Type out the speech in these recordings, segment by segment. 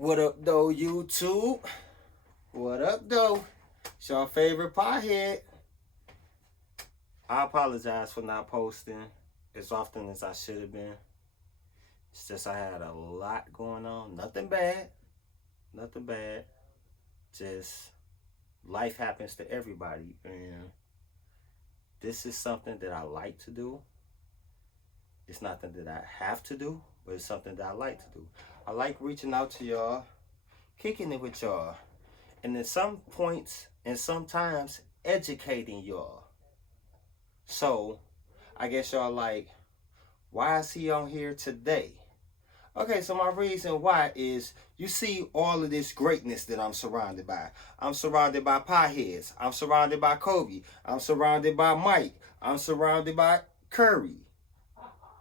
What up, though, YouTube? What up, though? It's your favorite pothead. I apologize for not posting as often as I should have been. It's just I had a lot going on. Nothing bad. Nothing bad. Just life happens to everybody. And this is something that I like to do. It's nothing that I have to do, but it's something that I like to do. I like reaching out to y'all, kicking it with y'all, and at some points and sometimes educating y'all. So I guess y'all like, why is he on here today? Okay, so my reason why is you see all of this greatness that I'm surrounded by. I'm surrounded by potheads. I'm surrounded by Kobe. I'm surrounded by Mike. I'm surrounded by Curry.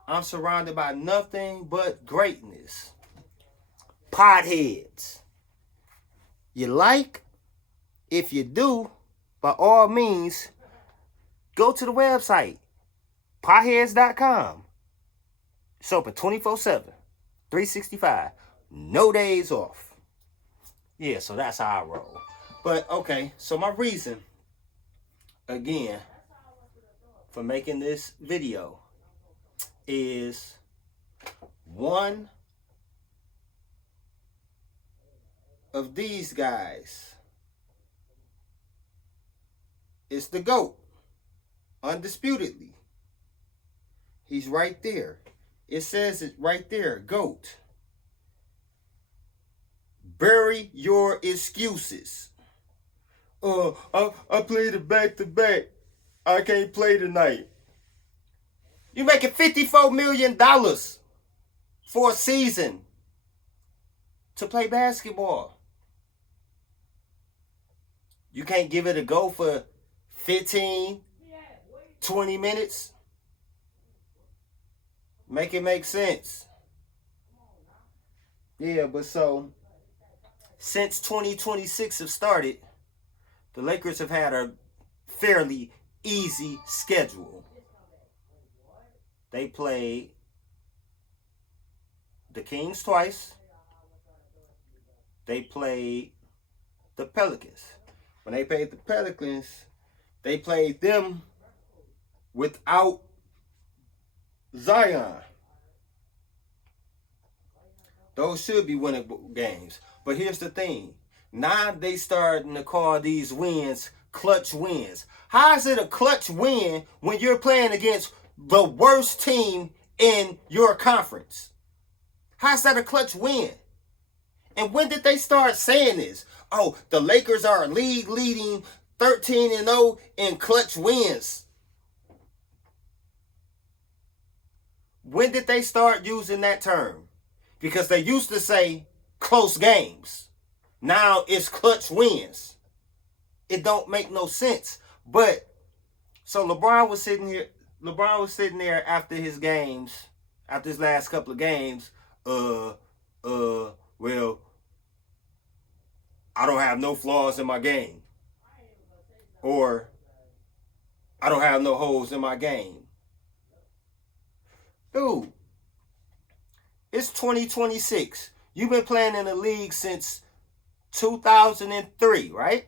I'm surrounded by nothing but greatness. Potheads. You like? If you do, by all means, go to the website, potheads.com. It's open 24/7, 365, no days off. Yeah, so that's how I roll. But okay, so my reason, again, for making this video is one of these guys is the GOAT, undisputedly. He's right there. It says it right there, GOAT. Bury your excuses. I played it back to back. I can't play tonight. You making $54 million for a season to play basketball. You can't give it a go for 15, 20 minutes. Make it make sense. Yeah, but so since 2026 have started, the Lakers have had a fairly easy schedule. They played the Kings twice. They played the Pelicans. When they played the Pelicans, they played them without Zion. Those should be winnable games. But here's the thing. Now they starting to call these wins clutch wins. How is it a clutch win when you're playing against the worst team in your conference? How's that a clutch win? And when did they start saying this? Oh, the Lakers are league leading 13-0 in clutch wins. When did they start using that term? Because they used to say close games. Now it's clutch wins. It don't make no sense. But so LeBron was sitting there after his games, after his last couple of games, well, I don't have no flaws in my game. Or I don't have no holes in my game. Dude, it's 2026. You've been playing in the league since 2003, right?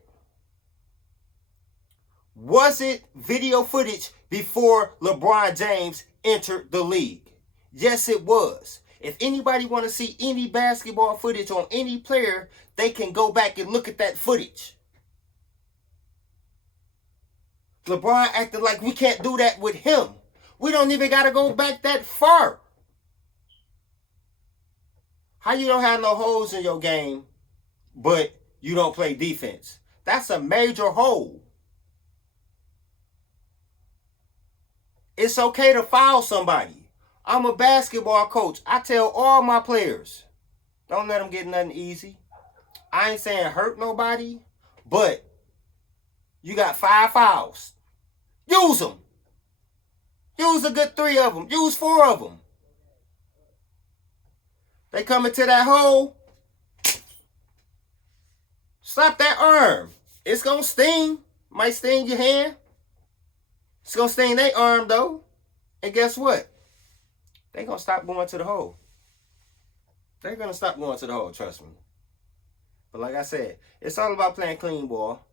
Was it video footage before LeBron James entered the league? Yes, it was. If anybody want to see any basketball footage on any player, they can go back and look at that footage. LeBron acted like we can't do that with him. We don't even got to go back that far. How you don't have no holes in your game, but you don't play defense? That's a major hole. It's okay to foul somebody. I'm a basketball coach. I tell all my players, don't let them get nothing easy. I ain't saying hurt nobody, but you got 5 fouls. Use them. Use a good 3 of them. Use 4 of them. They come into that hole. Slap that arm. It's going to sting. Might sting your hand. It's going to sting their arm, though. And guess what? They're going to stop going to the hole. They're going to stop going to the hole, trust me. But like I said, it's all about playing clean ball.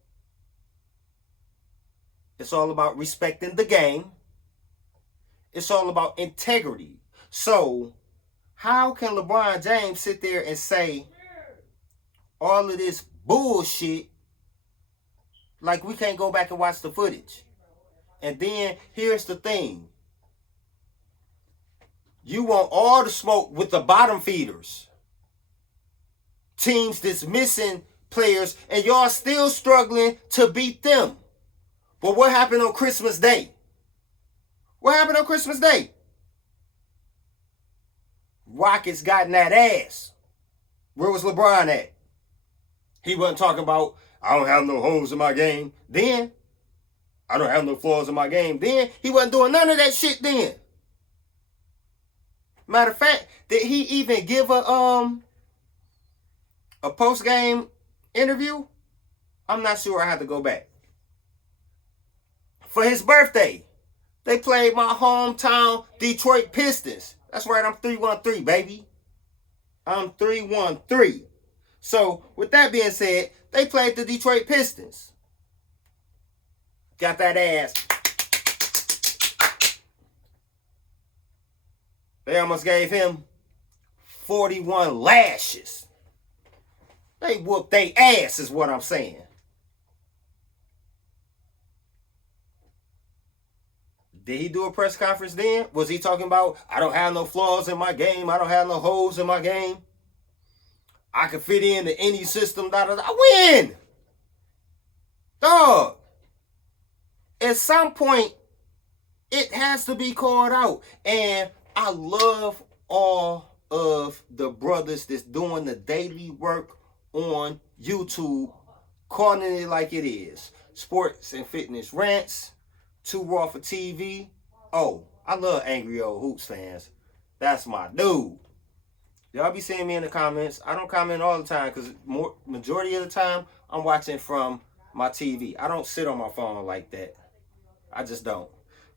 It's all about respecting the game. It's all about integrity. So, how can LeBron James sit there and say all of this bullshit like we can't go back and watch the footage? And then here's the thing. You want all the smoke with the bottom feeders. Teams that's missing players, and y'all still struggling to beat them. But what happened on Christmas Day? What happened on Christmas Day? Rockets got in that ass. Where was LeBron at? He wasn't talking about, I don't have no holes in my game. Then, I don't have no flaws in my game. Then, he wasn't doing none of that shit then. Matter of fact, did he even give a post-game interview? I'm not sure. I have to go back. For his birthday, they played my hometown Detroit Pistons. That's right, I'm 3-1-3, baby. I'm 3-1-3. So, with that being said, they played the Detroit Pistons. Got that ass. They almost gave him 41 lashes. They whooped their ass is what I'm saying. Did he do a press conference then? Was he talking about, I don't have no flaws in my game. I don't have no holes in my game. I can fit into any system. I win. Dog. At some point, it has to be called out. And I love all of the brothers that's doing the daily work on YouTube, calling it like it is. Sports and fitness rants. Too Raw for TV. Oh, I love angry old hoops fans. That's my dude. Y'all be seeing me in the comments. I don't comment all the time because majority of the time I'm watching from my TV. I don't sit on my phone like that. I just don't.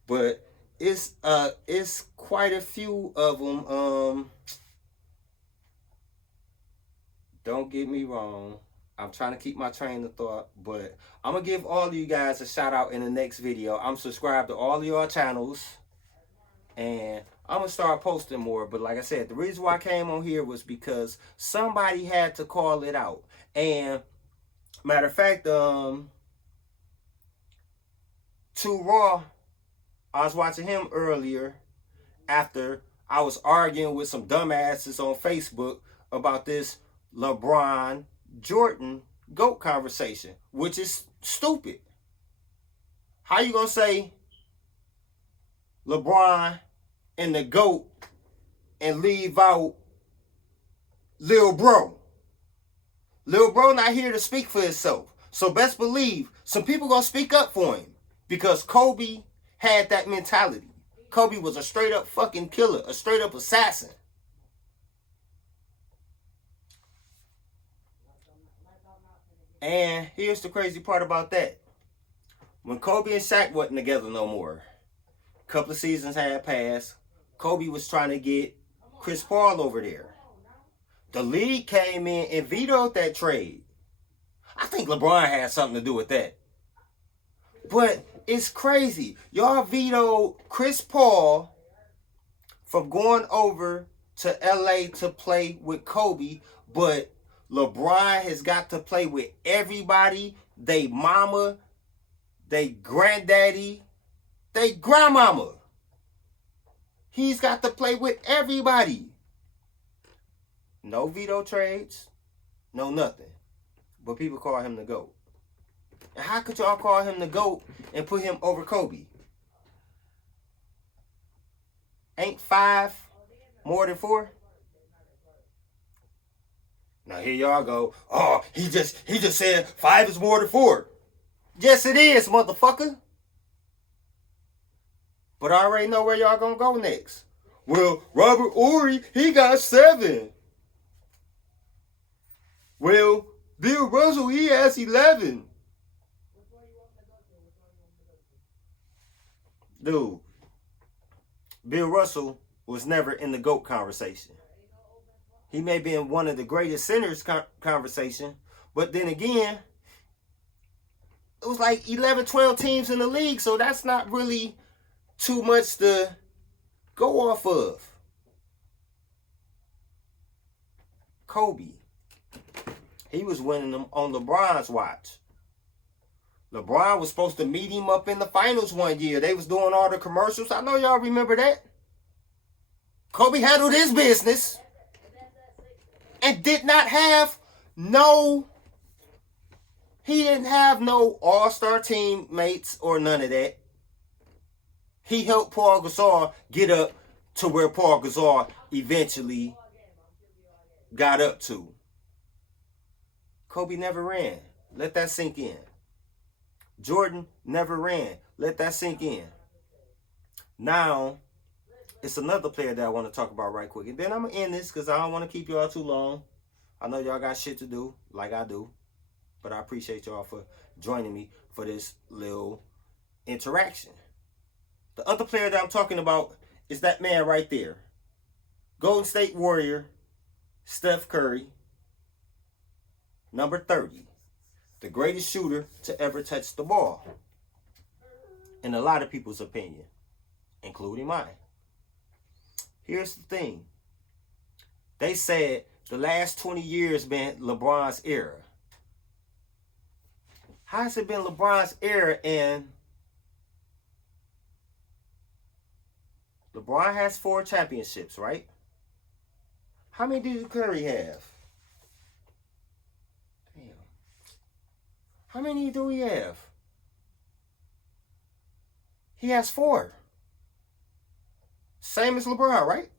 But it's quite a few of them. Don't get me wrong. I'm trying to keep my train of thought, but I'm going to give all of you guys a shout out in the next video. I'm subscribed to all of your channels, and I'm going to start posting more. But like I said, the reason why I came on here was because somebody had to call it out. And matter of fact, Too Raw, I was watching him earlier after I was arguing with some dumbasses on Facebook about this LeBron Jordan GOAT conversation, which is stupid. How you gonna say LeBron and the GOAT and leave out Lil Bro? Lil Bro not here to speak for himself. So best believe some people gonna speak up for him because Kobe had that mentality. Kobe was a straight up fucking killer, a straight up assassin. And here's the crazy part about that. When Kobe and Shaq wasn't together no more, a couple of seasons had passed, Kobe was trying to get Chris Paul over there. The league came in and vetoed that trade. I think LeBron had something to do with that. But it's crazy. Y'all vetoed Chris Paul from going over to LA to play with Kobe, but LeBron has got to play with everybody, they mama, they granddaddy, they grandmama. He's got to play with everybody. No veto trades, no nothing. But people call him the GOAT. And how could y'all call him the GOAT and put him over Kobe? Ain't 5 more than 4? Now here y'all go. Oh, he just said 5 is more than 4. Yes, it is, motherfucker. But I already know where y'all gonna go next. Well, Robert Horry, he got 7. Well, Bill Russell, he has 11. Dude, Bill Russell was never in the GOAT conversation. He may be in one of the greatest centers conversation, But then again, it was like 11, 12 teams in the league, so that's not really too much to go off of. Kobe, he was winning them on LeBron's watch. LeBron was supposed to meet him up in the finals one year. They was doing all the commercials. I know y'all remember that. Kobe handled his business and did not have he didn't have no all-star teammates or none of that. He helped Paul Gasol get up to where Paul Gasol eventually got up to. Kobe never ran. Let that sink in. Jordan never ran. Let that sink in. Now, it's another player that I want to talk about right quick. And then I'm going to end this because I don't want to keep y'all too long. I know y'all got shit to do like I do. But I appreciate y'all for joining me for this little interaction. The other player that I'm talking about is that man right there. Golden State Warrior, Steph Curry, number 30. The greatest shooter to ever touch the ball. In a lot of people's opinion, including mine. Here's the thing. They said the last 20 years been LeBron's era. How has it been LeBron's era and LeBron has 4 championships, right? How many did Curry have? Damn. How many do he have? He has 4. Same as LeBron, right?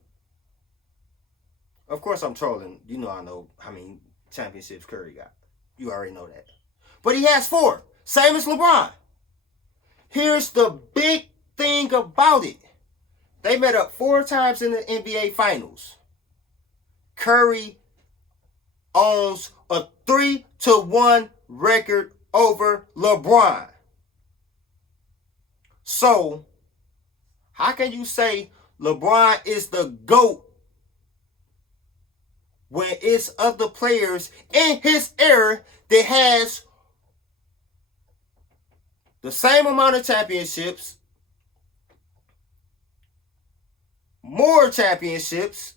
Of course I'm trolling. You know I know how many championships Curry got. You already know that. But he has 4. Same as LeBron. Here's the big thing about it. They met up 4 times in the NBA Finals. Curry owns a 3-1 record over LeBron. So, how can you say LeBron is the GOAT when it's other players in his era that has the same amount of championships, more championships,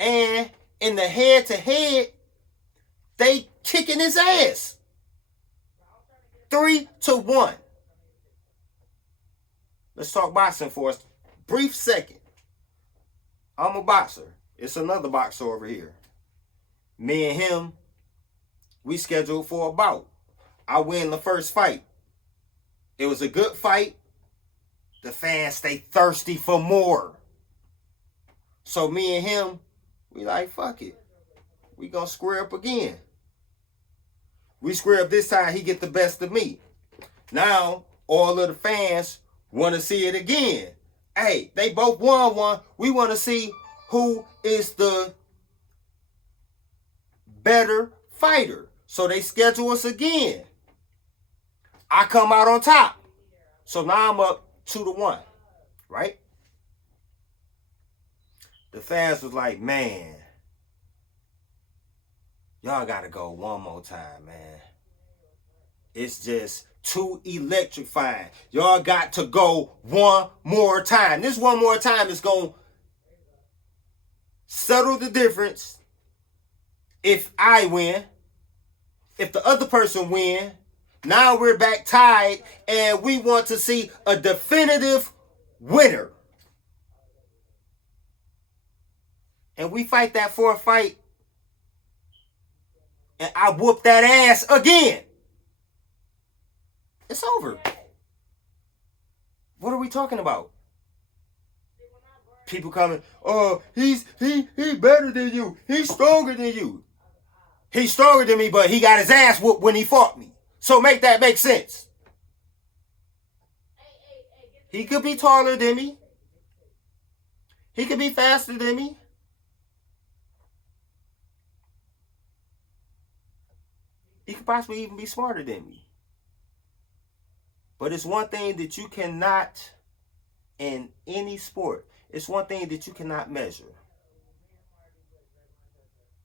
and in the head-to-head, they kicking his ass. 3-1. Let's talk boxing for a brief second. I'm a boxer. It's another boxer over here. Me and him, we scheduled for a bout. I win the first fight. It was a good fight. The fans stay thirsty for more. So me and him, we like, fuck it. We gonna square up again. We square up this time, he get the best of me. Now, all of the fans want to see it again. Hey, they both won one. We want to see who is the better fighter. So they schedule us again. I come out on top. So now I'm up 2-1, right? The fans was like, man, y'all got to go one more time, man. It's just too electrifying. Y'all got to go one more time. This one more time is going to settle the difference if I win. If the other person win, now we're back tied and we want to see a definitive winner. And we fight that 4th fight and I whoop that ass again. It's over. What are we talking about? People coming, oh, he better than you. He's stronger than you. He's stronger than me, but he got his ass whooped when he fought me. So make that make sense. He could be taller than me. He could be faster than me. He could possibly even be smarter than me. But it's one thing that you cannot, in any sport, it's one thing that you cannot measure.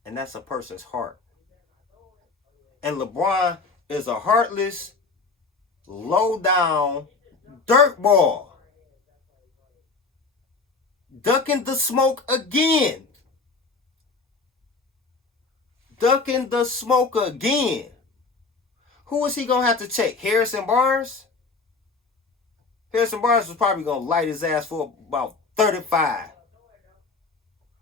and that's a person's heart. And LeBron is a heartless, low down dirtball. Ducking the smoke again. Ducking the smoke again. Who is he going to have to check? Harrison Barnes? Harrison Barnes was probably going to light his ass for about 35.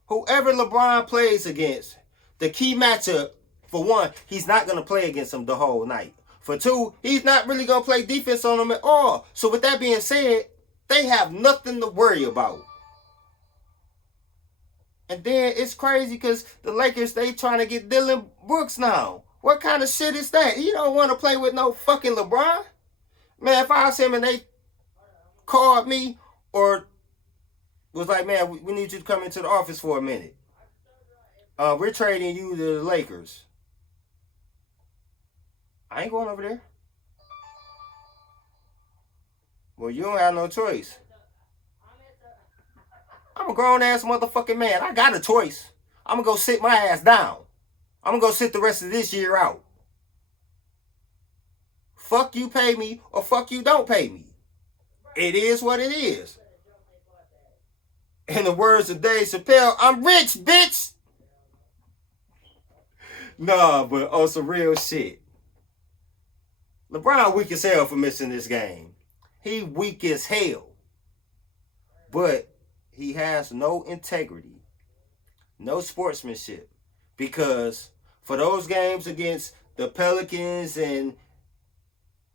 Whoever LeBron plays against, the key matchup, for one, he's not going to play against him the whole night. For two, he's not really going to play defense on him at all. So with that being said, they have nothing to worry about. And then it's crazy because the Lakers, they trying to get Dylan Brooks now. What kind of shit is that? He don't want to play with no fucking LeBron. Man, if I was him and they called me or was like, man, we need you to come into the office for a minute. We're trading you to the Lakers. I ain't going over there. Well, you don't have no choice. I'm a grown-ass motherfucking man. I got a choice. I'm going to go sit my ass down. I'm going to go sit the rest of this year out. Fuck you pay me or fuck you don't pay me. It is what it is. In the words of Dave Chappelle, I'm rich, bitch. Nah, but on some real shit. LeBron weak as hell for missing this game. He weak as hell. But he has no integrity, no sportsmanship. Because for those games against the Pelicans, and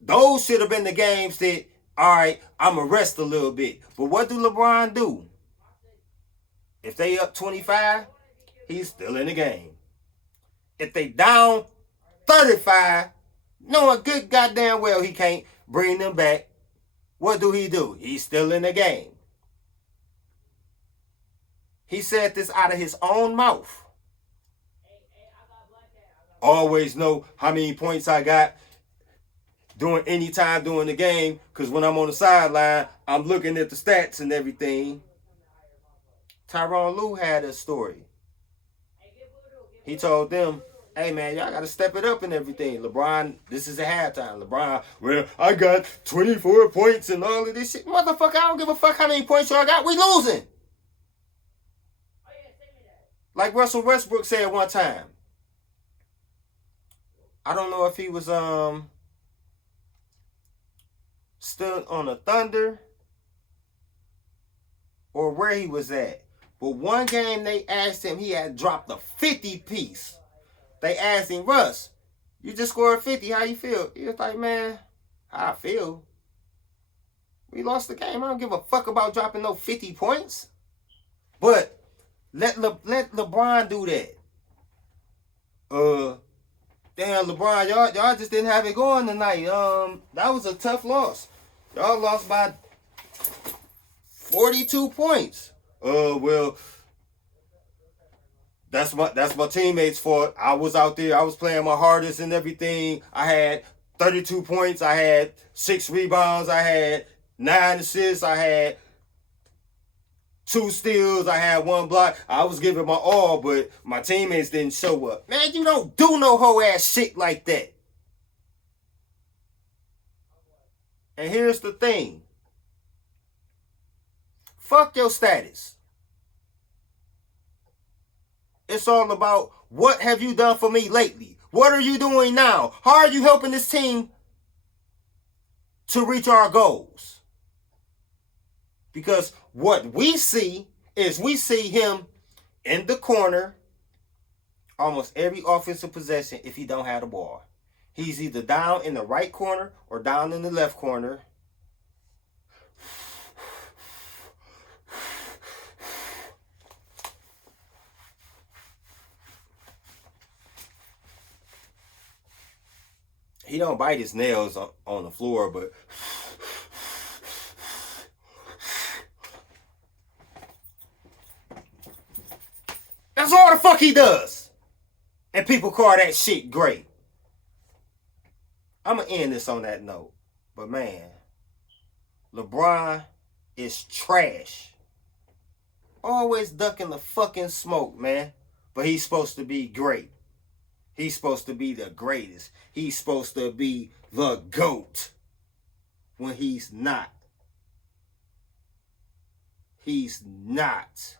those should have been the games that, all right, I'm going to rest a little bit. But what do LeBron do? If they up 25, he's still in the game. If they down 35, knowing good goddamn well he can't bring them back, what do? He's still in the game. He said this out of his own mouth. Always know how many points I got during any time during the game, because when I'm on the sideline, I'm looking at the stats and everything. Tyronn Lue had a story. He told them, hey man, y'all got to step it up and everything. LeBron, this is a halftime. LeBron, well, I got 24 points and all of this shit. Motherfucker, I don't give a fuck how many points y'all got. We losing. Like Russell Westbrook said one time. I don't know if he was still on the Thunder or where he was at. But one game they asked him, he had dropped a 50 piece. They asked him, Russ, you just scored 50, how you feel? He was like, man, how I feel? We lost the game. I don't give a fuck about dropping no 50 points. But let LeBron do that. Damn, LeBron, y'all just didn't have it going tonight. That was a tough loss. Y'all lost by 42 points. Well, that's my teammates' fault. I was out there. I was playing my hardest and everything. I had 32 points. I had 6 rebounds. I had 9 assists. I had 2 steals. I had 1 block. I was giving my all, but my teammates didn't show up. Man, you don't do no hoe ass shit like that. And here's the thing. Fuck your status. It's all about what have you done for me lately? What are you doing now? How are you helping this team to reach our goals? Because what we see is we see him in the corner almost every offensive possession if he don't have the ball. He's either down in the right corner or down in the left corner. He don't bite his nails on the floor, but that's all the fuck he does. And people call that shit great. I'm going to end this on that note. But man, LeBron is trash. Always ducking the fucking smoke, man. But he's supposed to be great. He's supposed to be the greatest. He's supposed to be the GOAT. When he's not. He's not.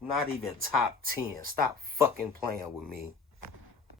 Not even top 10. Stop fucking playing with me.